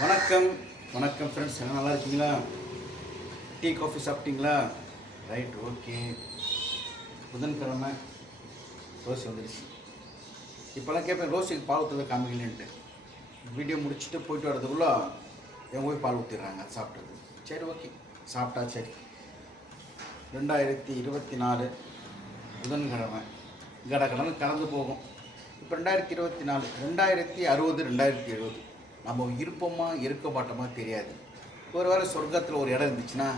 வணக்கம் வணக்கம் ஃப்ரெண்ட்ஸ் எல்லாம் நல்லா இருக்கீங்களா? டீ காஃபி சாப்பிட்டீங்களா? ரைட் ஓகே புதன்கிழமை ரோசி வந்துடுச்சு இப்போல்லாம் கேட்பேன் ரோஸுக்கு பால் ஊற்றுல காமிக்கலன்ட்டு. வீடியோ முடிச்சுட்டு போயிட்டு வரதுக்குள்ள என் போய் பால் ஊற்றிடுறாங்க அது சாப்பிட்டது சரி ஓகே சாப்பிட்டா சரி. ரெண்டாயிரத்தி இருபத்தி நாலு புதன்கிழமை. கடகடன்னு கலந்து போகும். இப்போ ரெண்டாயிரத்தி இருபத்தி நாலு ரெண்டாயிரத்தி அறுபது ரெண்டாயிரத்தி எழுபது. நம்ம இருப்போமா இருக்க மாட்டோமா தெரியாது. ஒருவேளை சொர்க்கத்தில் ஒரு இடம் இருந்துச்சுன்னா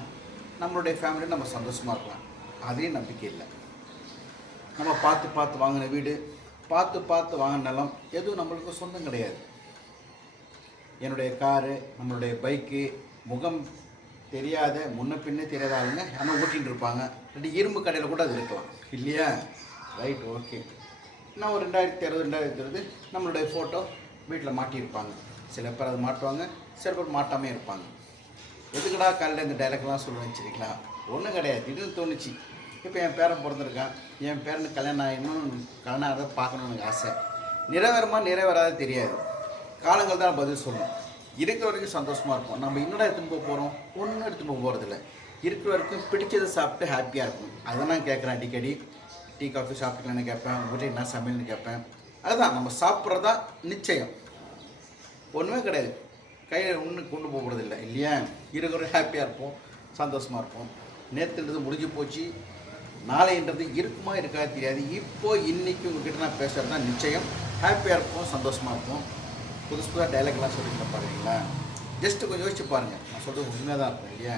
நம்மளுடைய ஃபேமிலி நம்ம சந்தோஷமாக இருக்கலாம். அதையும் நம்பிக்கை இல்லை. நம்ம பார்த்து பார்த்து வாங்கின வீடு பார்த்து பார்த்து வாங்கின நிலம் எதுவும் நம்மளுக்கு சொந்தம் கிடையாது. என்னுடைய காரு நம்மளுடைய பைக்கு முகம் தெரியாத முன்ன பின்னே தெரியாத ஆளுங்க ஆனால் ஓட்டிகிட்டு இருப்பாங்க. ரெண்டு இரும்பு கடையில் கூட அது இருக்கலாம். இல்லையா? Right okay. நான் ஒரு ரெண்டாயிரத்தி அறுபது ரெண்டாயிரத்தி இருபது நம்மளுடைய ஃபோட்டோ வீட்டில் மாட்டியிருப்பாங்க. சில பேர் அது மாட்டுவாங்க சில பேர் மாட்டாமே இருப்பாங்க. எதுக்குடா காலையில் இந்த டைலாக்லாம் சொல்லுவேன் சரிங்களா ஒன்றும் கிடையாது. திடீர்னு தோணுச்சு. இப்போ என் பேரன் பிறந்திருக்கான். என் பேரனுக்கு கல்யாணம் ஆகணும் கல்யாணம் ஆகிறத பார்க்கணும்னு எனக்கு ஆசை. நிறைவேறமாக நிறைவேறாத தெரியாது. காலங்கள் தான் பதில் சொல்லணும் இருக்கிற வரைக்கும் சந்தோஷமாக இருக்கும் நம்ம என்னடா எடுத்துன்னு போக போகிறோம் ஒன்றும் எடுத்துன்னு போக போகிறதில்ல இருக்கிற வரைக்கும் பிடிச்சதை சாப்பிட்டு ஹாப்பியாக இருக்கும் அதை நான் கேட்குறேன் அடிக்கடி. டீ காஃபி சாப்பிட்டுக்கலான்னு கேட்பேன் வீட்டில் என்ன சமையல்னு கேட்பேன். அதுதான் நம்ம சாப்பிட்றதா நிச்சயம். ஒன்றுமே கிடையாது. கையில் ஒன்றும் கொண்டு போகிறது இல்லை இல்லையா? இருக்கிற ஹாப்பியாக இருப்போம் சந்தோஷமாக இருப்போம். நேற்றுன்றது முடிஞ்சு போச்சு. நாளைன்றது இருக்குமா இருக்காது தெரியாது. இப்போ இன்றைக்கி உங்ககிட்ட நான் பேசுகிறது தான் நிச்சயம் ஹாப்பியாக இருப்போம் சந்தோஷமாக இருப்போம். புதுசு புதுசாக டைலாக்லாம் சொல்லிட்டு பாருங்களா ஜஸ்ட்டு கொஞ்சம் யோசிச்சு பாருங்கள் நான் சொல்கிறது உண்மையாக தான் இருக்கும் இல்லையா?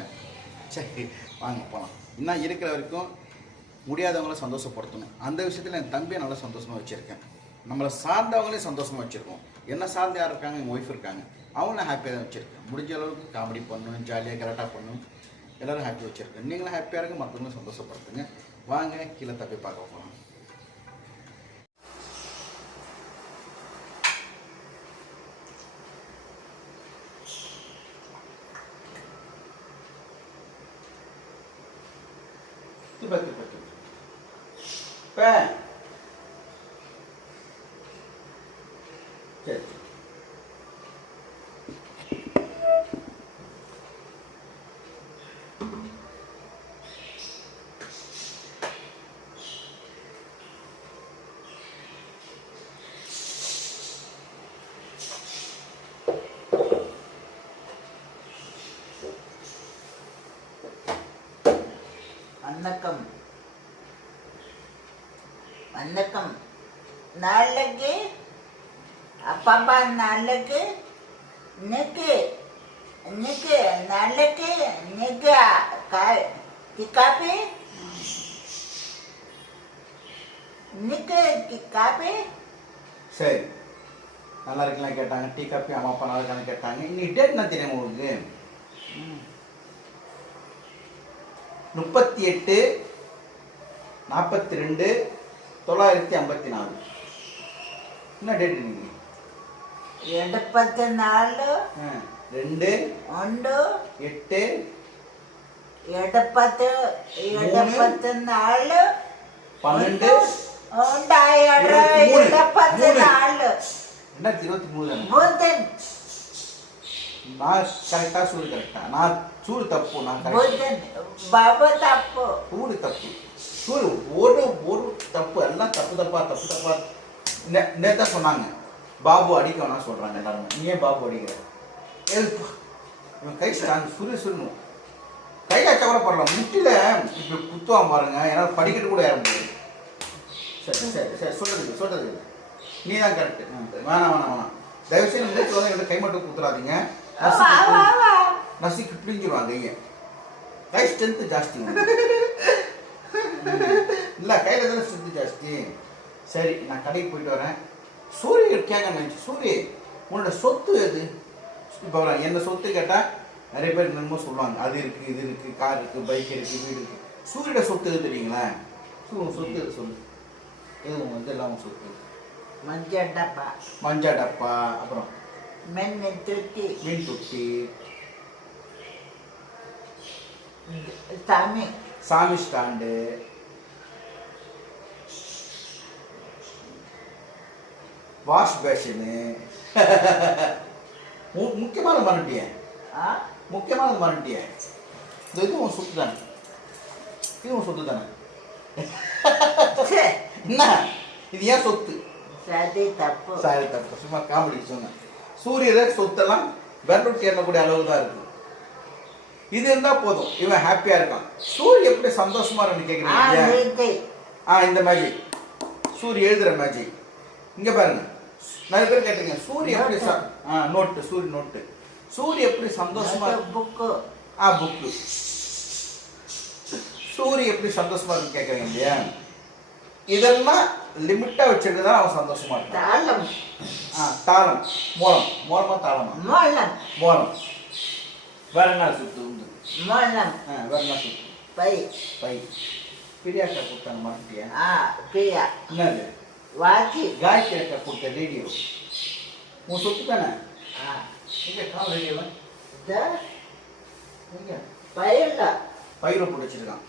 சரி வாங்க போகலாம் இன்னும் இருக்கிற வரைக்கும் முடியாதவங்கள சந்தோஷப்படுத்தணும். அந்த விஷயத்தில் என் தம்பியை நல்லா சந்தோஷமாக வச்சுருக்கேன். நம்மளை சார்ந்தவங்களையும் சந்தோஷமாக வச்சுருக்கோம். என்ன சார்ந்து யார் இருக்காங்க? எங்கள் ஒய்ஃப் இருக்காங்க. அவங்களும் ஹாப்பியாக தான் வச்சுருக்கேன். முடிஞ்ச அளவுக்கு காமெடி பண்ணணும் ஜாலியாக கரெக்டாக பண்ணணும். எல்லோரும் ஹாப்பியாக வச்சுருக்கேன். நீங்களும் ஹாப்பியாக இருங்க மற்றவங்களும் சந்தோஷப்படுத்துங்க. வாங்க கீழே தப்பி பார்க்க போகலாம். சரி வணக்கம் வணக்கம் நாளைக்கு அப்பா நாளைக்கு இன்னைக்கு இன்னைக்கு நாளைக்கு இன்னைக்கு கா- டீ காபி இன்னைக்கு டீ காபி சரி. நல்லா இருக்கலாம் கேட்டாங்க. டீ காப்பி அம்மா அப்பா நல்லா இருக்கான்னு கேட்டாங்க. இன்னைக்கு டேட் என்ன தெரியும் உங்களுக்கு? முப்பத்தி எட்டு நாற்பத்தி ரெண்டு தொள்ளாயிரத்தி ஐம்பத்தி நாலு. என்ன டேட் இன்னைக்கு? ఎడపతి నాలుగు ஆ, ரெண்டு రెండు எட்டு ఎడపతి ఎడపతి నాలుగు பன்னெண்டு ఉంటా இருபத்தி மூணு. ఎడపతి மூணு. నాలుగు ரெண்டாயிரத்தி இருபத்தி மூணு தானே బుధన్ நான் கரெக்டாக சூடு கரெக்டாக நான் சூடு தப்பு நான் கரெக்ட் బుధన్ బాబు తప్పు சூடு தப்பு சூடு ஒரு ஒரு தப்பு எல்லாம் தப்பு தப்பா தப்பு தப்பா நே- நேத்தா சொன்னாங்க பாபு அடிக்க வேணாம் சொல்கிறாங்க எல்லாருமே. நீ ஏன் பாபு அடிக்கிற? எழுப்பா இவன் கை ஸ்டாண்ட் சுரு சுருணும் கை அச்சா கூட போடலாம் முட்டியில் இப்படி குத்துவான் பாருங்க ஏன்னா படிக்கட்டு கூட ஏற முடியாது. சரி சரி சரி சொல்கிறது சொல்கிறது நீ தான் கரெக்ட் வேணாம் வேணாம் வேணாம். தயவுசெய்து மூச்சு வந்து எங்களுக்கு கை மட்டும் குத்துறாதீங்க. நசிக்கு பிடிங்கிடுவான் கையை. கை ஸ்ட்ரென்த்து ஜாஸ்தி இல்லை கையில் தானே ஸ்ட்ரென்த்து ஜாஸ்தி. சரி நான் கடைக்கு போயிட்டு வரேன். சூரியன் கேட்க நினச்சி சூரிய உன்னோட சொத்து எது? இப்போ என்ன சொத்து கேட்டால் நிறைய பேர் என்னமோ சொல்லுவாங்க. அது இருக்குது இது இருக்குது கார் இருக்குது பைக் இருக்குது வீடு இருக்குது சூரியோட சொத்து எது தெரியுங்களா? சூரியன் சொத்து எது சொல்லு. எது உங்கள் வந்து எல்லாம் சொத்து? மஞ்சா டப்பா. மஞ்சா டப்பா அப்புறம்? மென் தொட்டி. மென் தொட்டி. சாமி. சாமி ஸ்டாண்டு. வாஷ் பேஷனு முக்கியமான மறந்துட்டியே ஆ? முக்கியமானது மறந்துட்டியே இந்த இது உன் சொத்து தானே. இது உன் சொத்து தானே. என்ன? இது ஏன் சொத்து? சரி தப்பு. சாரி தப்பு. சும்மா காமெடி சொன்னேன் சூரியரை சொத்தெல்லாம் விரலுட்டி எண்ணக்கூடிய அளவு தான் இருக்கு. இது இருந்தா போதும். இவன் ஹாப்பியா இருக்கான். சூரிய எப்படி சந்தோஷமா இருந்து ஆ கேக்குறீங்க? ஆ இந்த மேஜிக் சூரிய எழுதுற மேஜிக் இங்க பாருங்க. நிறைய பேர் கேட்டீங்க சூரிய எப்படி நோட்டு சூரிய நோட்டு சூரிய எப்படி சந்தோஷமா புக்கு ஆ புக்கு சூரிய எப்படி சந்தோஷமா இருக்கு கேக்குறீங்க இல்லையா? இதெல்லாம் லிமிட்டா வச்சுட்டு தான் அவன் சந்தோஷமா இருக்கான். தாளம். ஆ தாளம். மோளம். மோளமா தாளமா? மோளம். மோளம். வேற என்ன சுத்து உண்டு? மோளம். ஆ வேற என்ன சுத்து? பை. பை. பிரியாக்கா கொடுத்தாங்க மாட்டியா ஆ பிரியா. என்னது? வாக்கி காயத்ரி கொடுத்த ரேடியோ உன் சொத்து தானே எங்க கால் ரேடியோவை இந்த எங்க பயிரை போட்டு வச்சிருக்கான்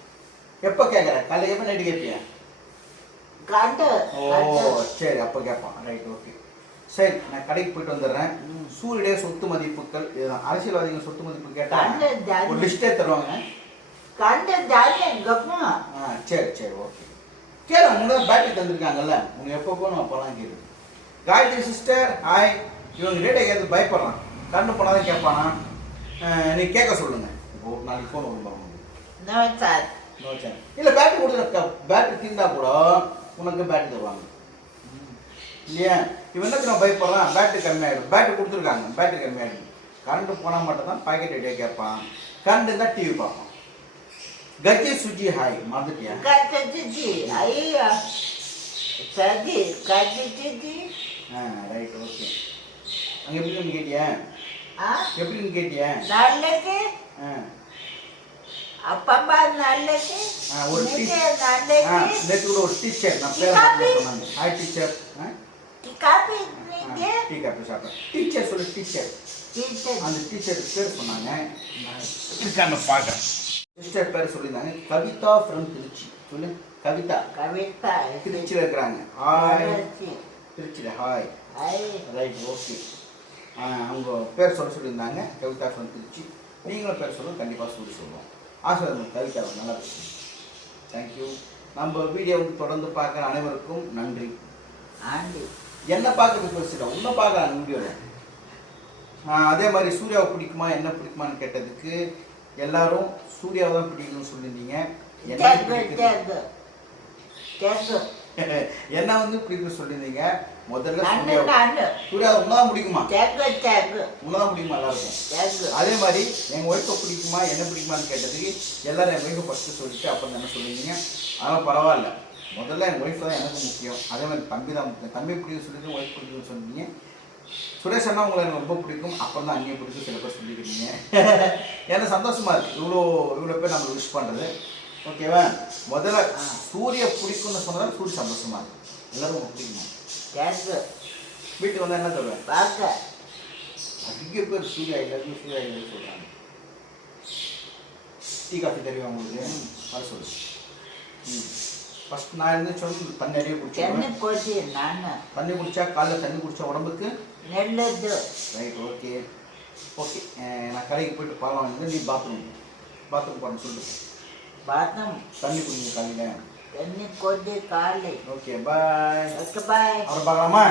எப்போ கேட்குற காலையில் எப்போ நைட்டு கேட்பியா கண்டு ஓ சரி அப்போ கேட்பான் ரைட் ஓகே சரி நான் கடைக்கு போயிட்டு வந்துடுறேன் ம். சூரியடைய சொத்து மதிப்புகள் இதுதான் அரசியல்வாதிகள் சொத்து மதிப்பு ஜாதி ஒரு லிஸ்ட்டே தருவாங்க கண்டு ஜாதி கப்பா ஆ சரி சரி ஓகே கேளு முன்னாடி பேட்டரி தந்திருக்காங்கல்ல. உனக்கு எப்போ போகணும் அப்போலாம் கேளு. காயத்ரி சிஸ்டர் ஹாய் இவங்க ரேட்டை கேட்டு பயப்படுறான். கண்ணு போனாதான் கேட்பானா? நீ கேட்க சொல்லுங்க. இப்போ ஒரு நாளைக்கு ஃபோன் வரும் நோ சார் நோ சேனல் இல்லை பேட்டரி கொடுத்துருக்க பேட்டரி தீர்ந்தா கூட உனக்கு பேட்டரி தருவாங்க. இல்லையா? இவன் என்ன நான் பயப்படுறான்? பேட்டரி கம்மியாயிடும். பேட்டரி கொடுத்துருக்காங்க. பேட்டரி கம்மியாயிடும். கரண்ட் போனால் மட்டும் தான் பாக்கெட் ஐடியா கேட்பான். கரண்ட் இருந்தால் டிவி பார்ப்பான். கஜி சுஜி ஹாய் மறந்துட்டியா கச்சிச்சி ஐயா சதி கச்சிச்சி ஆ ரைட் ஓகே அங்கே எப்படின்னு கேட்டியா ஆ எப்படின்னு கேட்டியா நல்லக்கு ஆ அப்பப்பா நல்லக்கு ஆ, ஒரு டீ- நீங்க ஆ நல்லக்கு நேற்று கூட ஒரு டீச்சர் நான் பேர் காபி. சொன்னாங்க ஹாய் டீச்சர் ஆ காபி நீங்க டீ காப்பி சாப்பிட்டேன் டீச்சர் சொல்லு டீச்சர் டீச்சர் அந்த டீச்சர் பேர் சொன்னாங்க இருக்கான்னு பார்க்குறேன் சிஸ்டர் பேர் சொல்லியிருந்தாங்க. கவிதா ஃப்ரம் திருச்சி. சொல்லு. கவிதா. கவிதா. திருச்சியில் இருக்கிறாங்க. ஹாய் திருச்சியில் ஹாய் ஐ ரைட் ஓகே அவங்க பேர் சொல்ல சொல்லியிருந்தாங்க. கவிதா ஃப்ரம் திருச்சி. நீங்களும் பேர் சொல்லுங்க. கண்டிப்பாக சொல்லி சொல்லுவோம். ஆசிரியர் கவிதா நல்லா இருக்கு தேங்க்யூ நம்ம வீடியோ தொடர்ந்து பார்க்குற அனைவருக்கும் நன்றி. ஆண்டி. என்ன பார்க்கறது பெருசுடா உன்னை பார்க்குறாங்க வீடியோவில் அதே மாதிரி சூர்யாவை பிடிக்குமா என்ன பிடிக்குமான்னு கேட்டதுக்கு எல்லாரும் சூர்யாவை தான் பிடிக்கும்னு சொல்லியிருந்தீங்க என்ன வந்து பிடிக்கும்னு சொல்லியிருந்தீங்க? முதல்ல சூர்யா உன்னதான் பிடிக்குமா? உன்னதான் பிடிக்குமா எல்லாருக்கும்? அதே மாதிரி எங்கள் ஒய்ஃபை பிடிக்குமா என்ன பிடிக்குமான்னு கேட்டதுக்கு எல்லாரும் என் ஒய்ஃபை ஃபஸ்ட்டு சொல்லிட்டு அப்புறம் என்ன சொல்லுவீங்க அதெல்லாம் பரவாயில்ல. முதல்ல என் ஒய்ஃப் தான் எனக்கு முக்கியம். அதே மாதிரி தம்பி தான் தம்பி பிடிக்கும் சொல்லிட்டு ஒய்ஃப் பிடிக்கும்னு சொன்னீங்க. சுரேஷ் அண்ணா உங்களை எனக்கு ரொம்ப பிடிக்கும். அப்புறம் தான் அண்ணியை பிடிக்கும். சில பேர் சொல்லிக்கிறீங்க. எனக்கு சந்தோஷமா இருக்கு. இவ்வளோ இவ்வளோ பேர் நம்ம விஷ் பண்ணுறது ஓகேவா முதல்ல சூரிய பிடிக்கும்னு சொன்னதான் சூரிய சந்தோஷமா இருக்கு. எல்லாரும் பிடிக்குமா? தேக்கு வீட்டுக்கு வந்தால் என்ன தருவேன் பார்க்க. அதிக பேர் சூர்யா எல்லாருமே சூர்யா இல்லைன்னு சொல்கிறாங்க டீ காஃபி தெரியும் உங்களுக்கு? வர சொல்லு. ம். ஃபஸ்ட் நான் இருந்து சொல்லி தண்ணி நிறைய சென்னை குடிச்சேன் கோச்சி நான் தண்ணி குடிச்சா காலைல தண்ணி குடிச்சா உடம்புக்கு நெல்லது. ரைட் ஓகே ஓகே நான் கடைக்கு போயிட்டு பால் வாங்கிட்டு நீ பாத்ரூம் பாத்ரூம் போகிறேன்னு சொல்லிட்டு பாத்தம் தண்ணி குடிங்க காலையில். சென்னை கோச்சி காலை ஓகே பாய் ஓகே பாய் அப்புறம் பார்க்கலாமா?